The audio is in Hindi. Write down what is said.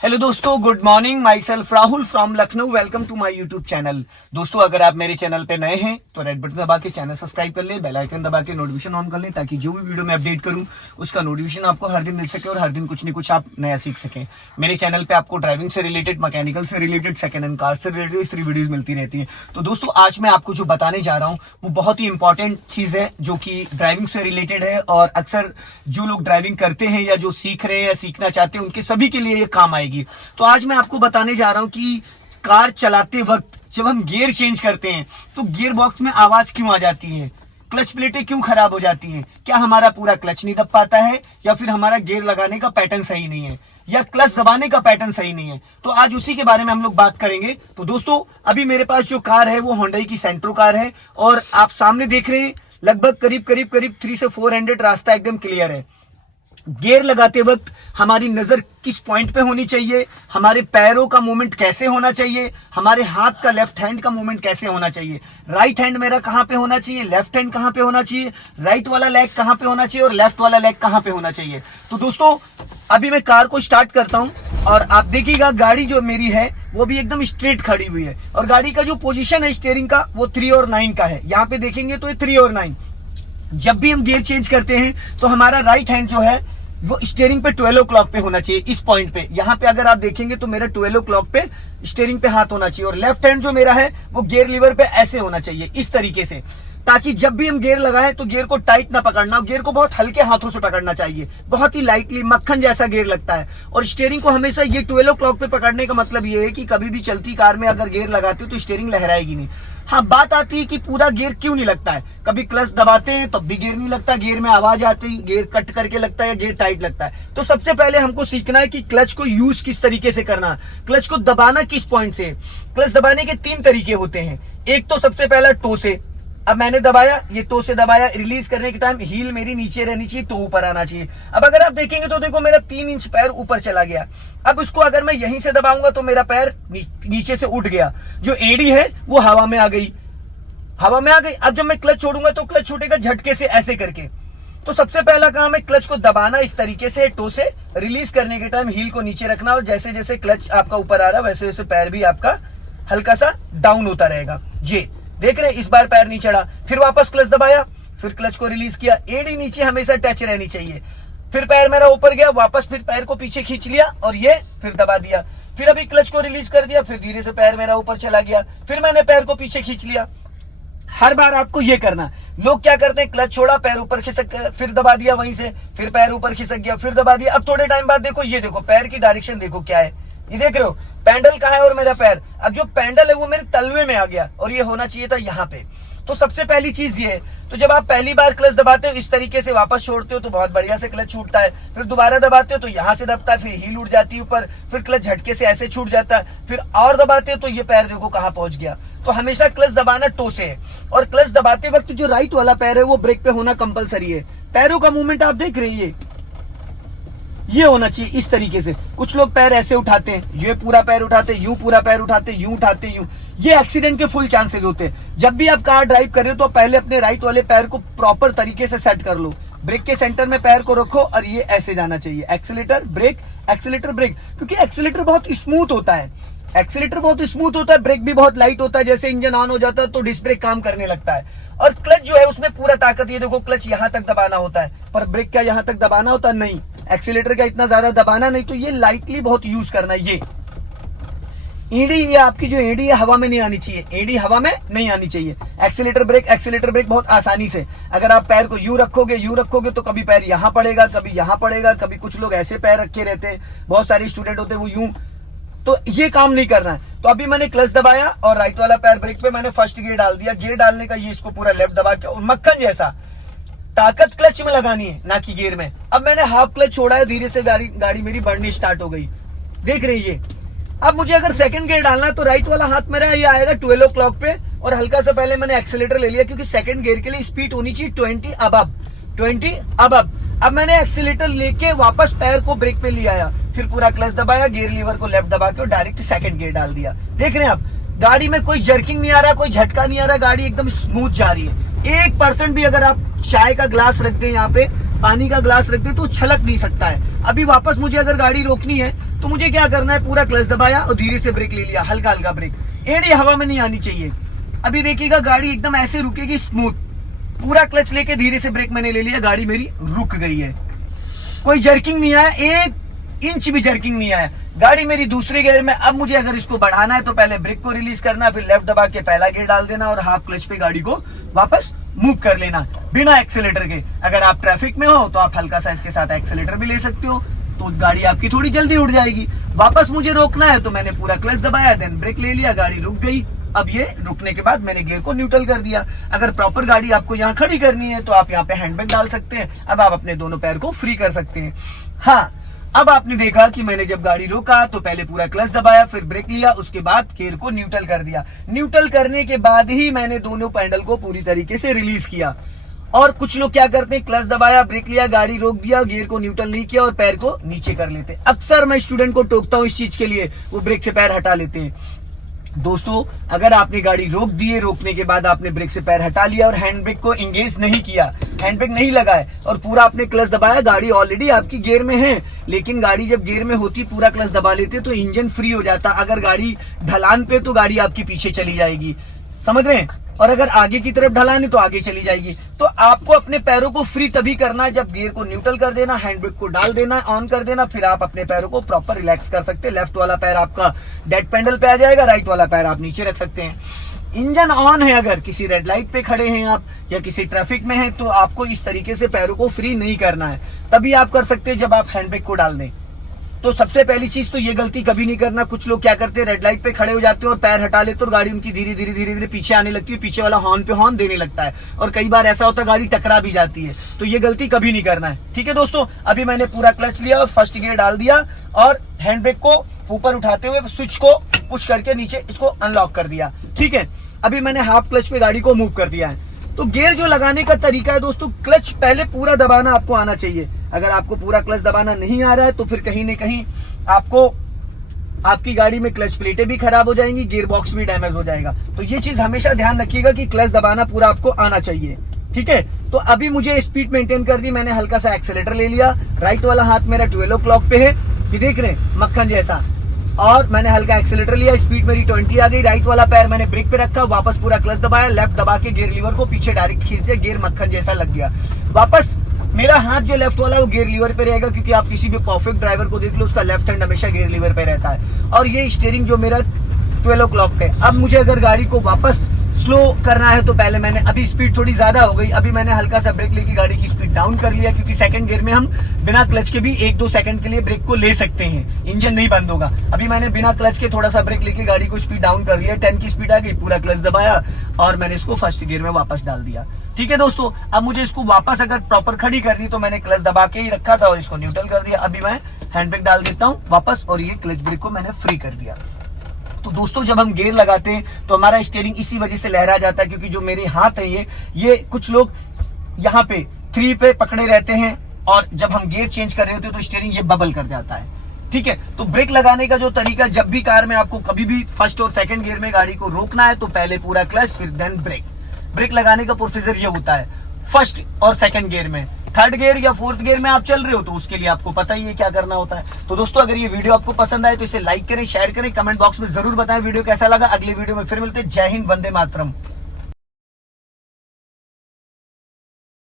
हेलो दोस्तों, good morning. Myself Rahul from Lucknow. Welcome to my YouTube channel. दोस्तों, अगर आप मेरे चैनल पे नए हैं तो रेड बटन दबा के चैनल सब्सक्राइब कर लें, बेल आइकन दबा के नोटिफिकेशन ऑन कर लें, ताकि जो भी वीडियो मैं अपडेट करूं उसका नोटिफिकेशन आपको हर दिन मिल सके और हर दिन कुछ न कुछ आप नया सीख सकें। मेरे चैनल पे आपको ड्राइविंग से रिलेटेड, मैकेनिकल से रिलेटेड, सेकंड हैंड कार से रिलेटेड इस तरह वीडियोज मिलती रहती है। तो दोस्तों, आज मैं आपको जो बताने जा रहा हूँ वो बहुत ही इंपॉर्टेंट चीज है, जो कि ड्राइविंग से रिलेटेड है और अक्सर जो लोग ड्राइविंग करते हैं या जो सीख रहे हैं या सीखना चाहते हैं उनके सभी के लिए ये काम आएगी। तो आज मैं आपको बताने जा रहा हूं कि कार चलाते वक्त जब हम गियर चेंज करते हैं तो गियर बॉक्स में आवाज क्यों आ जाती है, क्लच प्लेटें क्यों खराब हो जाती हैं, क्या हमारा पूरा क्लच नहीं दब पाता है, या फिर हमारा गियर लगाने का पैटर्न सही नहीं है, या क्लच दबाने का पैटर्न सही नहीं है। तो आज उसी के बारे में हम लोग बात करेंगे। तो दोस्तों, अभी मेरे पास जो कार है वो होंडा की सेंट्रो कार है और आप सामने देख रहे हैं लगभग करीब 300 से 400 रास्ता एकदम क्लियर है। गियर लगाते वक्त हमारी नजर किस पॉइंट पे होनी चाहिए, हमारे पैरों का मूवमेंट कैसे होना चाहिए, हमारे हाथ का लेफ्ट हैंड का मूवमेंट कैसे होना चाहिए, राइट हैंड मेरा कहां पे होना चाहिए, लेफ्ट हैंड कहां पे होना चाहिए, राइट वाला लेग कहां पे होना चाहिए और लेफ्ट वाला लेग कहां पे होना चाहिए। तो दोस्तों, अभी मैं कार को स्टार्ट करता हूं और आप देखिएगा गाड़ी जो मेरी है वो भी एकदम स्ट्रेट खड़ी हुई है और गाड़ी का जो पोजीशन है स्टीयरिंग का वो 3 और 9 का है। यहाँ पे देखेंगे तो ये 3 और 9। जब भी हम गियर चेंज करते हैं तो हमारा राइट हैंड जो है वो स्टीयरिंग पे 12 o'clock पे होना चाहिए। इस पॉइंट पे यहाँ पे अगर आप देखेंगे तो मेरा 12 o'clock पे स्टीयरिंग पे हाथ होना चाहिए और लेफ्ट हैंड जो मेरा है वो गियर लीवर पे ऐसे होना चाहिए, इस तरीके से, ताकि जब भी हम गियर लगाएं तो गियर को टाइट ना पकड़ना, गियर को बहुत हल्के हाथों से पकड़ना चाहिए, बहुत ही लाइटली मक्खन जैसा गियर लगता है। और स्टीयरिंग को हमेशा ये 12 o'clock पे पकड़ने का मतलब ये है कि कभी भी चलती कार में अगर गियर लगाते हो तो स्टीयरिंग लहराएगी नहीं। हाँ, बात आती है कि पूरा गियर क्यों नहीं लगता है। कभी क्लच दबाते हैं तब भी गियर नहीं लगता, गियर में आवाज आती है, गियर कट करके लगता है या गियर टाइट लगता है। तो सबसे पहले हमको सीखना है कि क्लच को यूज किस तरीके से करना, क्लच को दबाना किस पॉइंट से। क्लच दबाने के 3 तरीके होते हैं। एक तो सबसे पहला टो से। अब मैंने दबाया, ये टो से दबाया, रिलीज करने के टाइम हील मेरी नीचे रहनी चाहिए, तो ऊपर आना चाहिए। अब अगर आप देखेंगे तो देखो मेरा 3 इंच पैर ऊपर चला गया। अब इसको अगर मैं यहीं से दबाऊंगा तो मेरा पैर नीचे से उठ गया, जो एड़ी है वो हवा में आ गई, हवा में आ गई। अब जब मैं क्लच छोड़ूंगा तो क्लच छूटेगा झटके से, ऐसे करके। तो सबसे पहला काम है क्लच को दबाना इस तरीके से, टो से। रिलीज करने के टाइम हील को नीचे रखना और जैसे जैसे क्लच आपका ऊपर आ रहा है वैसे वैसे पैर भी आपका हल्का सा डाउन होता रहेगा। ये देख रहे हैं, इस बार पैर नहीं चढ़ा, फिर वापस क्लच दबाया, फिर क्लच को रिलीज किया, एड़ी नीचे हमेशा टच रहनी चाहिए। फिर पैर मेरा ऊपर गया, वापस फिर पैर को पीछे खींच लिया और ये फिर दबा दिया, फिर अभी क्लच को रिलीज कर दिया, फिर धीरे से पैर मेरा ऊपर चला गया, फिर मैंने पैर को पीछे खींच लिया। हर बार आपको ये करना। लोग क्या करते हैं, क्लच छोड़ा, पैर ऊपर खिसक, फिर दबा दिया वहीं से, फिर पैर ऊपर खिसक गया, फिर दबा दिया। अब थोड़े टाइम बाद देखो, ये देखो पैर की डायरेक्शन देखो क्या है, ये देख रहे हो पैंडल कहाँ है और मेरा पैर, अब जो पैंडल है वो मेरे तलवे में आ गया और ये होना चाहिए था यहाँ पे। तो सबसे पहली चीज ये है। तो जब आप पहली बार क्लच दबाते हो इस तरीके से वापस छोड़ते हो तो बहुत बढ़िया से क्लच छूटता है, फिर दोबारा दबाते हो तो यहाँ से दबता है, फिर हील उड़ जाती है ऊपर, फिर क्लच झटके से ऐसे छूट जाता है, फिर और दबाते हो तो ये पैर देखो कहाँ पहुंच गया। तो हमेशा क्लच दबाना टो से है और क्लच दबाते वक्त जो राइट वाला पैर है वो ब्रेक पे होना कंपलसरी है। पैरों का मूवमेंट आप देख रहे हैं, ये होना चाहिए इस तरीके से। कुछ लोग पैर ऐसे उठाते हैं, ये पूरा पैर उठाते हैं, यूं पूरा पैर उठाते हैं, यूं उठाते हैं, यूं, ये एक्सीडेंट के फुल चांसेस होते हैं। जब भी आप कार ड्राइव कर रहे हो तो पहले अपने राइट वाले पैर को प्रॉपर तरीके से सेट कर लो, ब्रेक के सेंटर में पैर को रखो और ये ऐसे जाना चाहिए, एक्सीलेटर ब्रेक, एक्सीलेटर ब्रेक, क्योंकि एक्सीलेटर बहुत स्मूथ होता है, एक्सीलेटर बहुत स्मूथ होता है, ब्रेक भी बहुत लाइट होता है। जैसे इंजन ऑन हो जाता है तो डिस्क ब्रेक काम करने लगता है और क्लच जो है उसमें पूरा ताकत, ये देखो क्लच यहां तक दबाना होता है पर ब्रेक क्या यहां तक दबाना होता है, नहीं, एक्सीलेटर का इतना ज्यादा दबाना नहीं। तो ये लाइटली बहुत यूज करना। ये एड़ी, ये आपकी जो एड़ी है हवा में नहीं आनी चाहिए, एड़ी हवा में नहीं आनी चाहिए। एक्सीलेटर ब्रेक बहुत आसानी से, अगर आप पैर को यूं रखोगे तो कभी पैर यहां पड़ेगा, कभी यहां पड़ेगा, कभी कुछ लोग ऐसे पैर रखे रहते हैं, बहुत सारे स्टूडेंट होते हैं वो यूं, तो ये काम नहीं करना है। तो अभी मैंने क्लच दबाया और राइट वाला पैर ब्रेक पे मैंने फर्स्ट गियर डाल दिया। गियर डालने का ये इसको पूरा लेफ्ट दबा के और मक्खन जैसा ताकत क्लच में लगानी है, ना कि गियर में। अब मैंने हाफ क्लच छोड़ा है, धीरे से गाड़ी मेरी बढ़नी स्टार्ट हो गई, देख रही है। अब मुझे अगर सेकंड गियर डालना है तो राइट वाला हाथ मेरा ये आएगा 12 o'clock पे और हल्का सा पहले मैंने एक्सीलेटर ले लिया, क्योंकि सेकंड गियर के लिए स्पीड होनी चाहिए 20 अबव। अब मैंने एक्सीलेटर लेके वापस पैर को ब्रेक पे ले आया, फिर पूरा क्लच दबाया, गियर लीवर को लेफ्ट दबा के और डायरेक्ट सेकंड गियर डाल दिया। देख रहे हैं आप, गाड़ी में कोई जर्किंग नहीं आ रहा, कोई झटका नहीं आ रहा, गाड़ी एकदम स्मूथ जा रही है। 1% भी अगर आप चाय का ग्लास रख दें यहाँ पे पानी का ग्लास रख दे तो छलक नहीं सकता है। अभी वापस मुझे अगर गाड़ी रोकनी है तो मुझे क्या करना है, पूरा क्लच दबाया और धीरे से ब्रेक ले लिया, हल्का हल्का ब्रेक, एड़ी हवा में नहीं आनी चाहिए। अभी देखिएगा गाड़ी एकदम ऐसे रुकेगी स्मूथ, पूरा क्लच लेके धीरे से ब्रेक मैंने ले लिया, गाड़ी मेरी रुक गई है। कोई जर्किंग नहीं आया, 1 इंच भी जर्किंग नहीं आया, गाड़ी मेरी दूसरे गियर में। अब मुझे अगर इसको बढ़ाना है तो पहले ब्रेक को रिलीज करना, फिर लेफ्ट दबा के पहला गियर डाल देना और हाफ क्लच पे गाड़ी को वापस मूव कर लेना बिना एक्सेलेटर के। अगर आप ट्रैफिक में हो तो आप हल्का सा इसके साथ एक्सेलेटर भी ले सकते हो, तो गाड़ी आपकी थोड़ी जल्दी उड़ जाएगी। वापस मुझे रोकना है तो मैंने पूरा क्लच दबाया, देन ब्रेक ले लिया, गाड़ी रुक गई। अब ये रुकने के बाद मैंने गियर को न्यूट्रल कर दिया। अगर प्रॉपर गाड़ी आपको यहाँ खड़ी करनी है तो आप यहाँ पे हैंड ब्रेक डाल सकते हैं। अब आप अपने दोनों पैर को फ्री कर सकते हैं। हाँ, अब आपने देखा कि मैंने जब गाड़ी रोका तो पहले पूरा क्लच दबाया, फिर ब्रेक लिया, उसके बाद गियर को न्यूट्रल कर दिया। न्यूट्रल करने के बाद ही मैंने दोनों पैडल को पूरी तरीके से रिलीज किया। और कुछ लोग क्या करते हैं, क्लच दबाया, ब्रेक लिया, गाड़ी रोक दिया, गियर को न्यूट्रल नहीं किया और पैर को नीचे कर लेते। अक्सर मैं स्टूडेंट को टोकता हूं इस चीज के लिए, वो ब्रेक से पैर हटा लेते हैं। दोस्तों, अगर आपने गाड़ी रोक दी है, रोकने के बाद आपने ब्रेक से पैर हटा लिया और हैंड ब्रेक को इंगेज नहीं किया, हैंड ब्रेक नहीं लगाए और पूरा आपने क्लच दबाया, गाड़ी ऑलरेडी आपकी गियर में है, लेकिन गाड़ी जब गियर में होती पूरा क्लच दबा लेते तो इंजन फ्री हो जाता। अगर गाड़ी ढलान पे तो गाड़ी आपकी पीछे चली जाएगी, समझ रहे हैं, और अगर आगे की तरफ ढलान है तो आगे चली जाएगी। तो आपको अपने पैरों को फ्री तभी करना है जब गियर को न्यूट्रल कर देना, हैंड ब्रेक को डाल देना, ऑन कर देना, फिर आप अपने पैरों को प्रॉपर रिलैक्स कर सकते हैं। लेफ्ट वाला पैर आपका डेड पेडल पे आ जाएगा, राइट वाला पैर आप नीचे रख सकते हैं। इंजन ऑन है, अगर किसी रेड लाइट पे खड़े हैं आप या किसी ट्रैफिक में हैं तो आपको इस तरीके से पैरों को फ्री नहीं करना है, तभी आप कर सकते हैं जब आप हैंड ब्रेक को डाल दें। तो सबसे पहली चीज तो ये गलती कभी नहीं करना। कुछ लोग क्या करते हैं, रेड लाइट पे खड़े हो जाते हैं और पैर हटा लेते और गाड़ी उनकी धीरे धीरे पीछे आने लगती है, पीछे वाला हॉर्न पे हॉर्न देने लगता है और कई बार ऐसा होता है गाड़ी टकरा भी जाती है। तो ये गलती कभी नहीं करना है, ठीक है दोस्तों। अभी मैंने पूरा क्लच लिया और फर्स्ट गियर डाल दिया और हैंड ब्रेक को ऊपर उठाते हुए स्विच को पुश करके नीचे इसको अनलॉक कर दिया, ठीक है। अभी मैंने हाफ क्लच पे गाड़ी को मूव कर दिया है। तो गियर जो लगाने का तरीका है दोस्तों, क्लच पहले पूरा दबाना आपको आना चाहिए। अगर आपको पूरा क्लच दबाना नहीं आ रहा है तो फिर कहीं न कहीं आपको आपकी गाड़ी में क्लच प्लेटें भी खराब हो जाएंगी, गियर बॉक्स भी डैमेज हो जाएगा। तो ये चीज हमेशा ध्यान रखिएगा कि क्लच दबाना पूरा आपको आना चाहिए, ठीक है। तो अभी मुझे स्पीड मेंटेन करनी, मैंने हल्का सा एक्सेलेटर ले लिया, राइट वाला हाथ मेरा 12 o'clock पे है, ये देख रहे हैं मक्खन जैसा, और मैंने हल्का एक्सेलेटर लिया, स्पीड मेरी 20 आ गई। राइट वाला पैर मैंने ब्रेक पे रखा, वापस पूरा क्लच दबाया, लेफ्ट दबा के गियर लीवर को पीछे डायरेक्ट खींच दिया, गियर मक्खन जैसा लग गया। वापस मेरा हाथ जो लेफ्ट वाला वो गियर लीवर पे रहेगा, क्योंकि आप किसी भी परफेक्ट ड्राइवर को देख लो उसका लेफ्ट हैंड हमेशा गियर लीवर पे रहता है। और ये स्टीयरिंग जो मेरा 12 o'clock पे। अब मुझे अगर गाड़ी को वापस स्लो करना है तो पहले मैंने, अभी स्पीड थोड़ी ज्यादा हो गई, अभी मैंने हल्का सा ब्रेक लेके गाड़ी की स्पीड डाउन कर लिया, क्योंकि सेकंड गियर में हम बिना क्लच के भी 1-2 सेकंड के लिए ब्रेक को ले सकते हैं, इंजन नहीं बंद होगा। अभी मैंने बिना क्लच के थोड़ा सा ब्रेक लेके गाड़ी को स्पीड डाउन कर लिया, 10 की स्पीड आ गई, पूरा क्लच दबाया और मैंने इसको फर्स्ट गियर में वापस डाल दिया, ठीक है दोस्तों। अब मुझे इसको वापस अगर प्रॉपर खड़ी करनी तो मैंने क्लच दबा के ही रखा था और इसको न्यूट्रल कर दिया। अभी मैं हैंड ब्रेक डाल देता हूँ वापस और ये क्लच ब्रेक को मैंने फ्री कर दिया। तो दोस्तों, जब हम गियर लगाते हैं तो हमारा स्टीयरिंग इसी वजह से लहरा जाता है, क्योंकि जो मेरे हाथ है ये कुछ लोग यहाँ पे 3 पे पकड़े रहते हैं और जब हम गियर चेंज कर रहे होते हैं तो स्टीयरिंग ये बबल कर जाता है, ठीक है। तो ब्रेक लगाने का जो तरीका, जब भी कार में आपको कभी भी फर्स्ट और सेकंड गियर में गाड़ी को रोकना है तो पहले पूरा क्लच फिर देन ब्रेक। ब्रेक लगाने का प्रोसीजर ये होता है फर्स्ट और सेकंड गियर में। थर्ड गियर या फोर्थ गियर में आप चल रहे हो तो उसके लिए आपको पता ही है क्या करना होता है। तो दोस्तों, अगर ये वीडियो आपको पसंद आए तो इसे लाइक करें, शेयर करें, कमेंट बॉक्स में जरूर बताएं वीडियो कैसा लगा। अगली वीडियो में फिर मिलते हैं। जय हिंद, वंदे मातरम।